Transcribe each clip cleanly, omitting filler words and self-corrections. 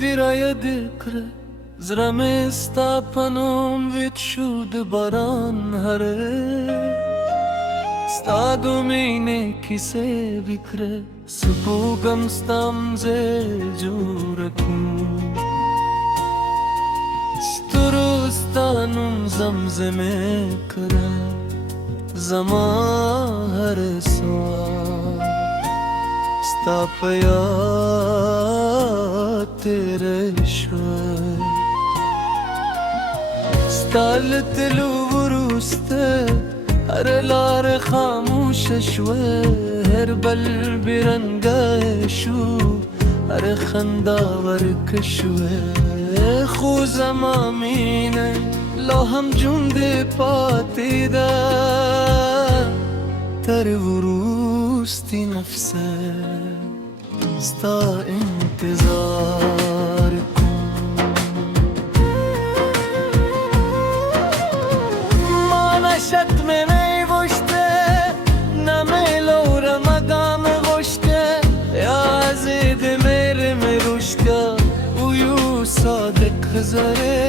diraya dikre Zrame stapanom vitshud baran hare Stado mine kise vikre Spugam stamze jurakun Sturustanum zamzeme kare Zama hare swa Stapaya tere shwar Stal tilu vuruste Her lar khamush shwe Her bal biranga shu Her khanda vark shwe Khu zamamine Lo ham junde patida Tar vurusti nafse Sta intizar Manashat mein nahi vushte Na melo ramadam vushte Ya zid mere mein rushka Uyu sadik zare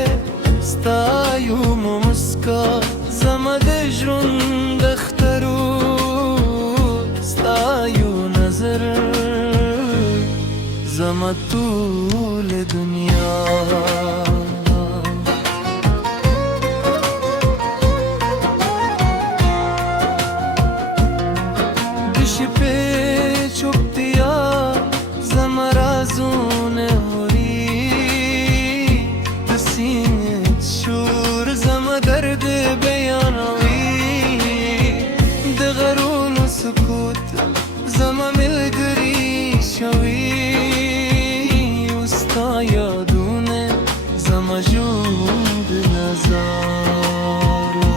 Sta yum muska Zamad jrun dakhtaru Sta yu nazar Zama tul dunya Dish pe chup diya Zama razun hori Sine shur Zama dard beyan hui De gharun sukut Zama mil gri shawi یادونه زما جود نظاره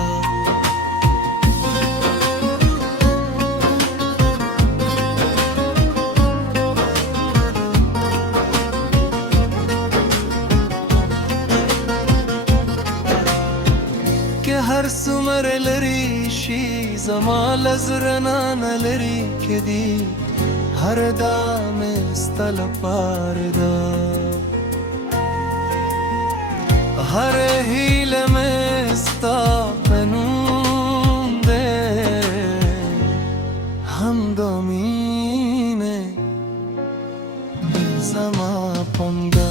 که هر سمر لری شی زما لزرنا نلری که دی هر دام استل پاردا हर हील में स्थापनूं दे हम दोमीने ज़मा पंगदा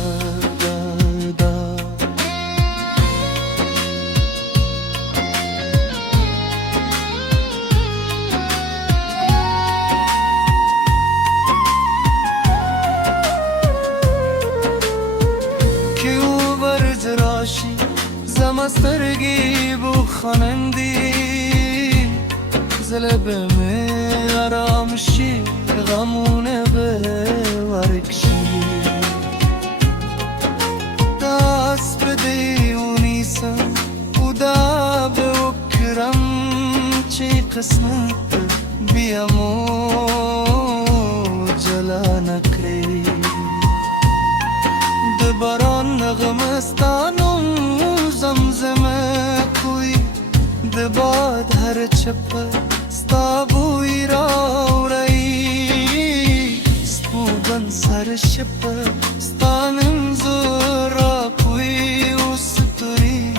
क्यों वर्ज राशि زما سترگی بو خانندی زلبه می آرامشی غمونه به ورکشی دست بدی اونیسم و دا به اکرم چی قسمت بیامو جلا نکری دباران نغمستانم زمزمه کوی دباد هر چپه ستابوی را رئی سپوبن سر شپه ستانم زورا کوی و ستوری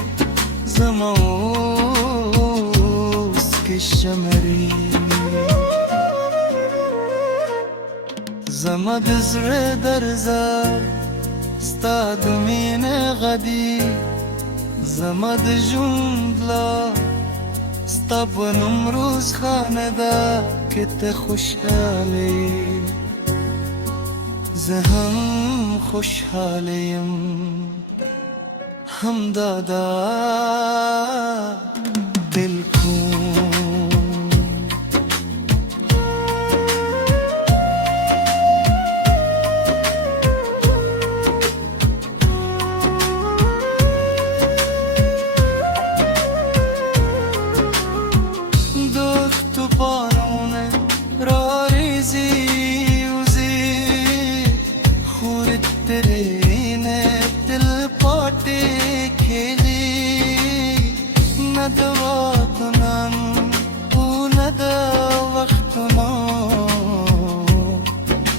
زماوز که شمری زما دزر درزا ستا دمین غدی زما د ژوند لا ستا په نوم روزخانه ده که ته خوشحاله زه هم خوشحاله یم همدادا دل کن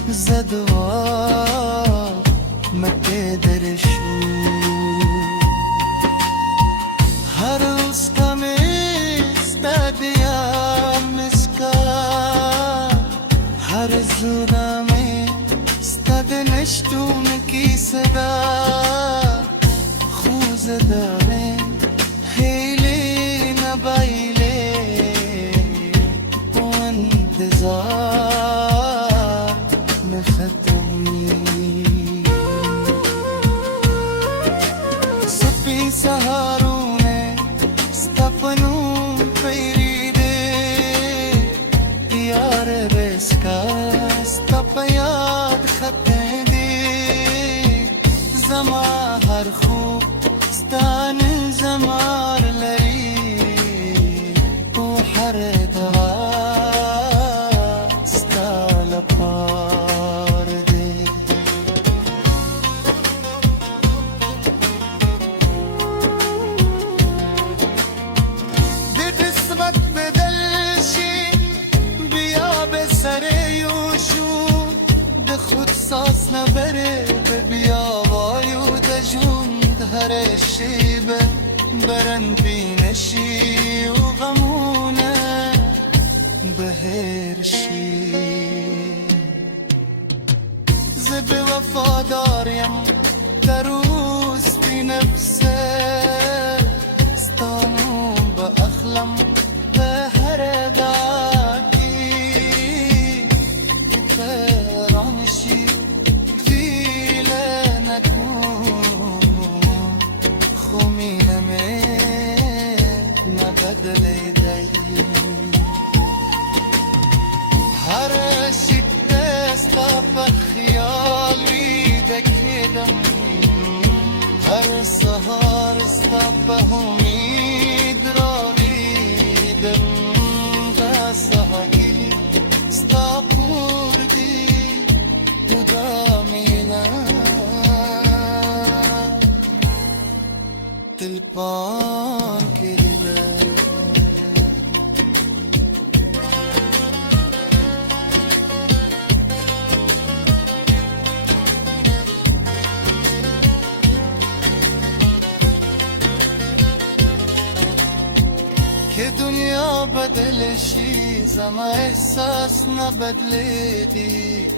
زدوا مکه برشو هر usta stadiam miska هر زورم استاد نشتون کی صدا خوز داره حیلی نبایله و انتظار مفتونی سپی سهارونه ستپنون پیریده یار بسکا ستپیاد خطه دی زما هر خوب ستان زمار لري وحر دوا ستال پار دی دید اسمت بدل شی بیا به سر یوشو ده خود ساس نبره بیا وایو ده جون هر شیبه برن بینشی و غمونه بهرشی زب وفاداریم دروستی نفسه ستانو با اخلم به هر داکی که ترانشی دیله نکن خمینمه نبدلی دی هر شکته استا پر خیال ویده کدم هر سهار استا په امید را ویدم دا سهاگی استا پور دی دامینا تلپان کریده که دنیا بدلشی زما احساس نبدلیدی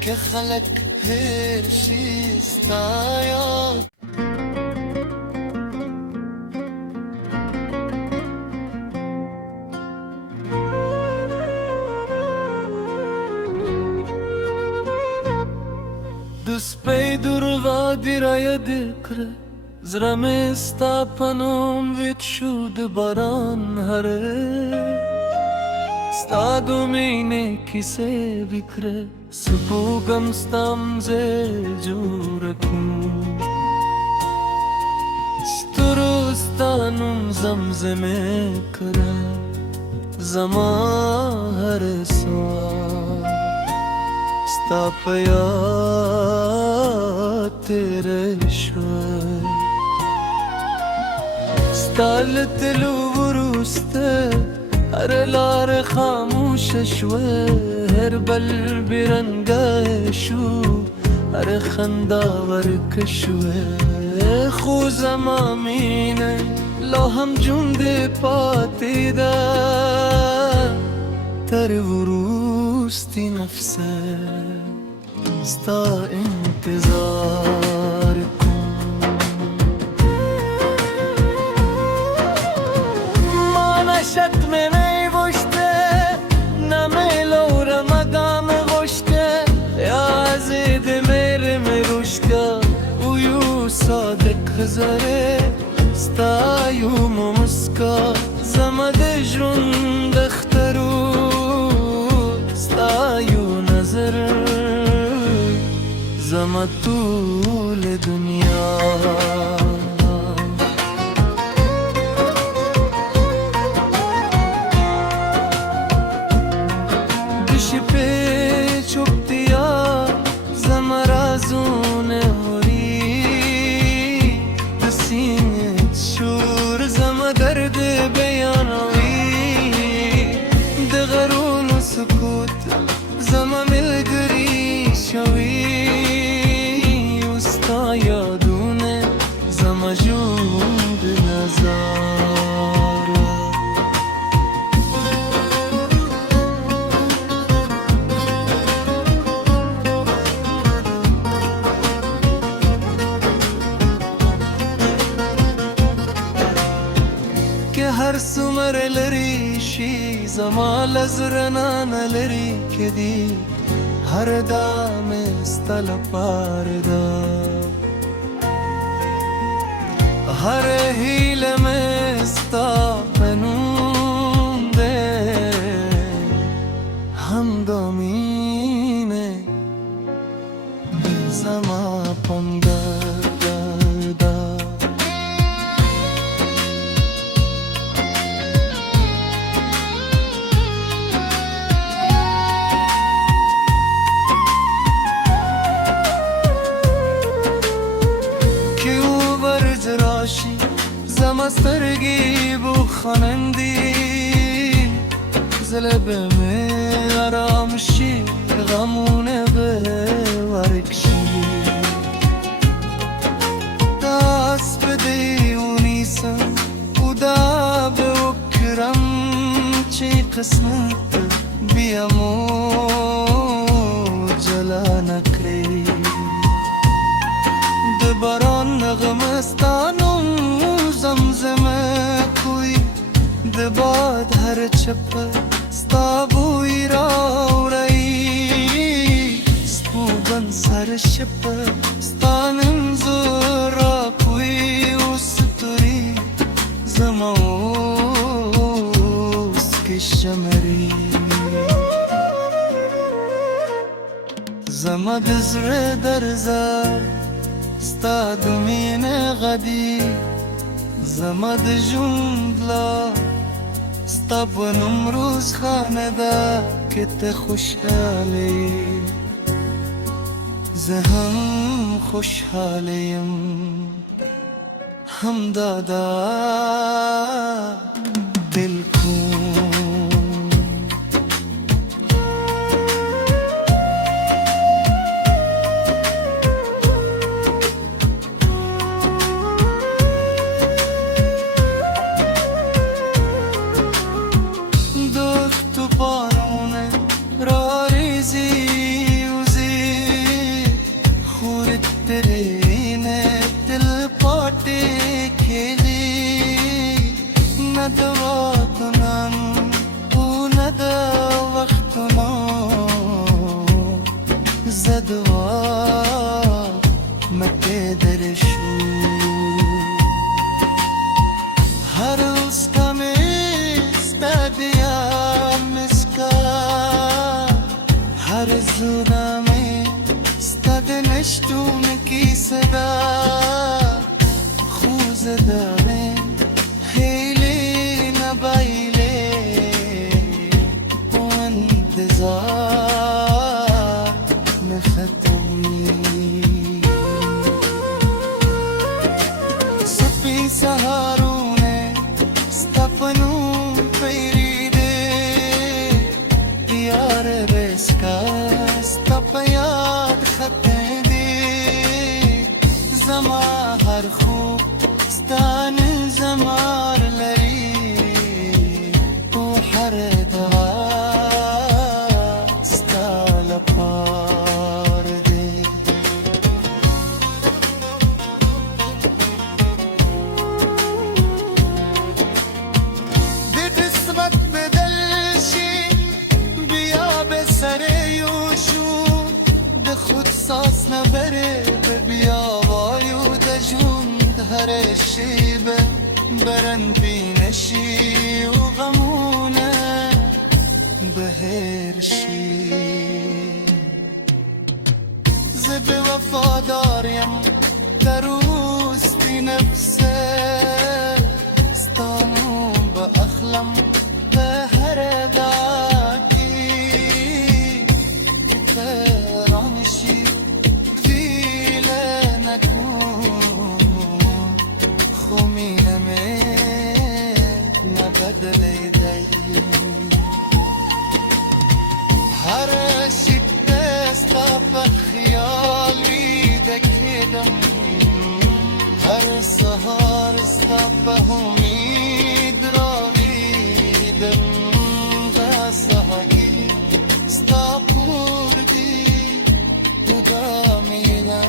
که خلق هرشی ستایا دوست پی دروا دیرای دکره زرم ستا پنوم وید شود باران هره ستا دومینه کیسه بکره سپوگم ستام زه جورکون ستروستانم زمزمه کره زما هر سوار ستا پیاد تیره شوی ستال تلو ورسته هر لار خاموش شوه هر بل برنگه شو هر خندا ورک شوه خوزم آمینه لا هم جونده پاتی ده تر ورستی نفسه ستا انتظار شت میں نہیں وشتے نمے لورا مقام غشتے یا زید میرے میں رشکا ویو صادق خزارے ستایو ممسکا زمد جرون دخترو ستایو نظر زمد طول دنیا درد بیانوی دغرون و سکوت زما ملگری شوی استای هر څومره لري شي زما لزرنا نه لري کې دي هر دام ستا لپاره ده هر هیله مې ستا په نوم دی همدا مینه زما پندر ده راشی زما سترگی بخنندی زلب می آرام شی غمونه به ورکشی دست بدی و نیسم و دا به وکرم چی قسمت بیم و جلا نکری باران نغمستانم زمزمه کوی د باد هر چپه ستا بوی راوړی سپوږمۍ سر شپه ستا نمزور راکوي اوس توري زما اوس کې شمري زما د زړه درزه ستا د مینې غدي زما د ژوند لار ستا په نوم روزخانه ده که ته خوشحاله یې زه هم خوشحاله یم همدا ده هر روز کمی ستا دیا مسکا هر زورمی ستا د نشتون کی صدا خوز داره حیلی نبایلی و انتظار مفتوی سپی سهارونه ستا په نوم پیریده یار رسکا ستا په یاد ختیده زما هر خوب ستا نظمار لري او هر دعا ستا لپاره ده ساس نبره بیا وایو د ژوند هر شیبه برندی نشي و غمونه بهر شي زه به وفادار یم در اوستی نفسه ستا نوم به اخلم به هر داکی رانشی بدلی دی هر شکته ستا په خیال ویده کیدم هر سهار ستا په امید راویدم دا سهاگی ستا پور دی دا مینا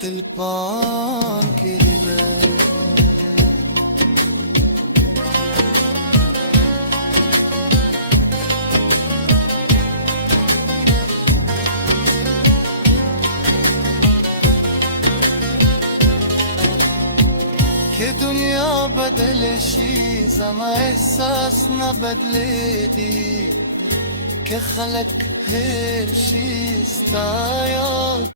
تلپان کی ده که دنیا بدل شي زما احساس نه بدلېږي که خلک هېر شي ستا یاد